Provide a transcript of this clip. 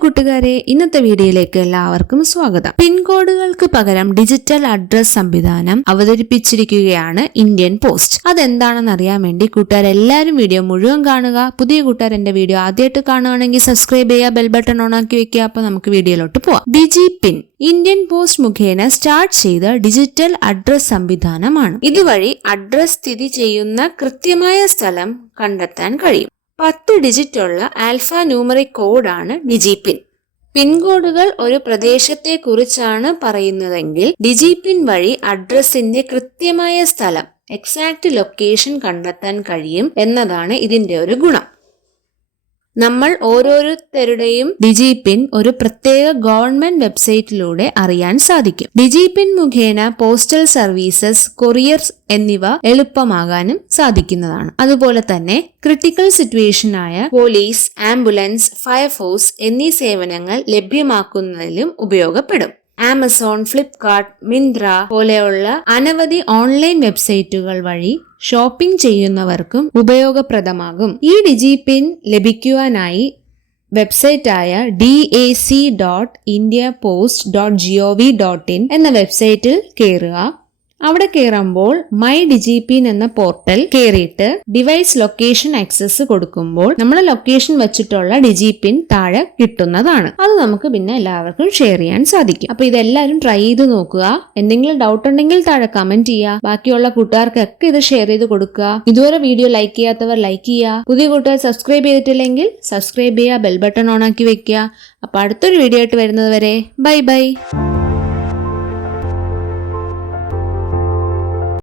കൂട്ടുകാരെ ഇന്നത്തെ വീഡിയോയിലേക്ക് എല്ലാവർക്കും സ്വാഗതം. പിൻകോഡുകൾക്ക് പകരം ഡിജിറ്റൽ അഡ്രസ് സംവിധാനം അവതരിപ്പിച്ചിരിക്കുകയാണ് ഇന്ത്യൻ പോസ്റ്റ്. അതെന്താണെന്ന് അറിയാൻ വേണ്ടി കൂട്ടുകാർ എല്ലാവരും വീഡിയോ മുഴുവൻ കാണുക. പുതിയ കൂട്ടുകാർ എന്റെ വീഡിയോ ആദ്യമായിട്ട് കാണുകയാണെങ്കിൽ സബ്സ്ക്രൈബ് ചെയ്യുക ബെൽ ബട്ടൺ ഓൺ ആക്കി വെക്കുക. അപ്പൊ നമുക്ക് വീഡിയോയിലോട്ട് പോവാം. ഡിജി പിൻ ഇന്ത്യൻ പോസ്റ്റ് മുഖേന സ്റ്റാർട്ട് ചെയ്ത ഡിജിറ്റൽ അഡ്രസ് സംവിധാനമാണ്. ഇതുവഴി അഡ്രസ് സ്ഥിതി ചെയ്യുന്ന കൃത്യമായ സ്ഥലം കണ്ടെത്താൻ കഴിയും. പത്ത് ഡിജിറ്റ് ഉള്ള ആൽഫ ന്യൂമറിക് കോഡാണ് ഡിജിപിൻ. പിൻകോഡുകൾ ഒരു പ്രദേശത്തെ കുറിച്ചാണ് പറയുന്നതെങ്കിൽ ഡിജിപിൻ വഴി അഡ്രസ്സിന്റെ കൃത്യമായ സ്ഥലം എക്സാക്ട് ലൊക്കേഷൻ കണ്ടെത്താൻ കഴിയും എന്നതാണ് ഇതിന്റെ ഒരു ഗുണം. നമ്മൾ ഓരോരുത്തരുടെയും ഡിജിപിൻ ഒരു പ്രത്യേക ഗവൺമെന്റ് വെബ്സൈറ്റിലൂടെ അറിയാൻ സാധിക്കും. ഡിജിപിൻ മുഖേന പോസ്റ്റൽ സർവീസസ് കൊറിയർ എന്നിവ എളുപ്പമാകാനും സാധിക്കുന്നതാണ്. അതുപോലെ തന്നെ ക്രിട്ടിക്കൽ സിറ്റുവേഷനായ പോലീസ് ആംബുലൻസ് ഫയർഫോഴ്സ് എന്നീ സേവനങ്ങൾ ലഭ്യമാക്കുന്നതിലും ഉപയോഗപ്പെടും. ആമസോൺ ഫ്ലിപ്കാർട്ട് മിന്ത്ര പോലെയുള്ള അനവധി ഓൺലൈൻ വെബ്സൈറ്റുകൾ വഴി ഷോപ്പിംഗ് ചെയ്യുന്നവർക്കും ഉപയോഗപ്രദമാകും. ഈ ഡിജി പിൻ ലഭിക്കുവാനായി വെബ്സൈറ്റായ D A C dot India post dot G O V dot in എന്ന വെബ്സൈറ്റിൽ കയറുക അവിടെ കയറുമ്പോൾ മൈ ഡിജിപിൻ എന്ന പോർട്ടൽ കയറിയിട്ട് ഡിവൈസ് ലൊക്കേഷൻ ആക്സസ് കൊടുക്കുമ്പോൾ നമ്മുടെ ലൊക്കേഷൻ വെച്ചിട്ടുള്ള ഡിജിപിൻ താഴെ കിട്ടുന്നതാണ്. അത് നമുക്ക് പിന്നെ എല്ലാവർക്കും ഷെയർ ചെയ്യാൻ സാധിക്കും. അപ്പൊ ഇതെല്ലാവരും ട്രൈ ചെയ്ത് നോക്കുക. എന്തെങ്കിലും ഡൗട്ട് ഉണ്ടെങ്കിൽ താഴെ കമന്റ് ചെയ്യുക. ബാക്കിയുള്ള കൂട്ടുകാർക്കൊക്കെ ഇത് ഷെയർ ചെയ്ത് കൊടുക്കുക. ഇതുവരെ വീഡിയോ ലൈക്ക് ചെയ്യാത്തവർ ലൈക്ക് ചെയ്യുക. പുതിയ കൂട്ടുകാർ സബ്സ്ക്രൈബ് ചെയ്തിട്ടില്ലെങ്കിൽ സബ്സ്ക്രൈബ് ചെയ്യുക ബെൽ ബട്ടൺ ഓൺ ആക്കി വെക്കുക. അപ്പൊ അടുത്തൊരു വീഡിയോ ആയിട്ട് വരുന്നത് വരെ ബൈ ബൈ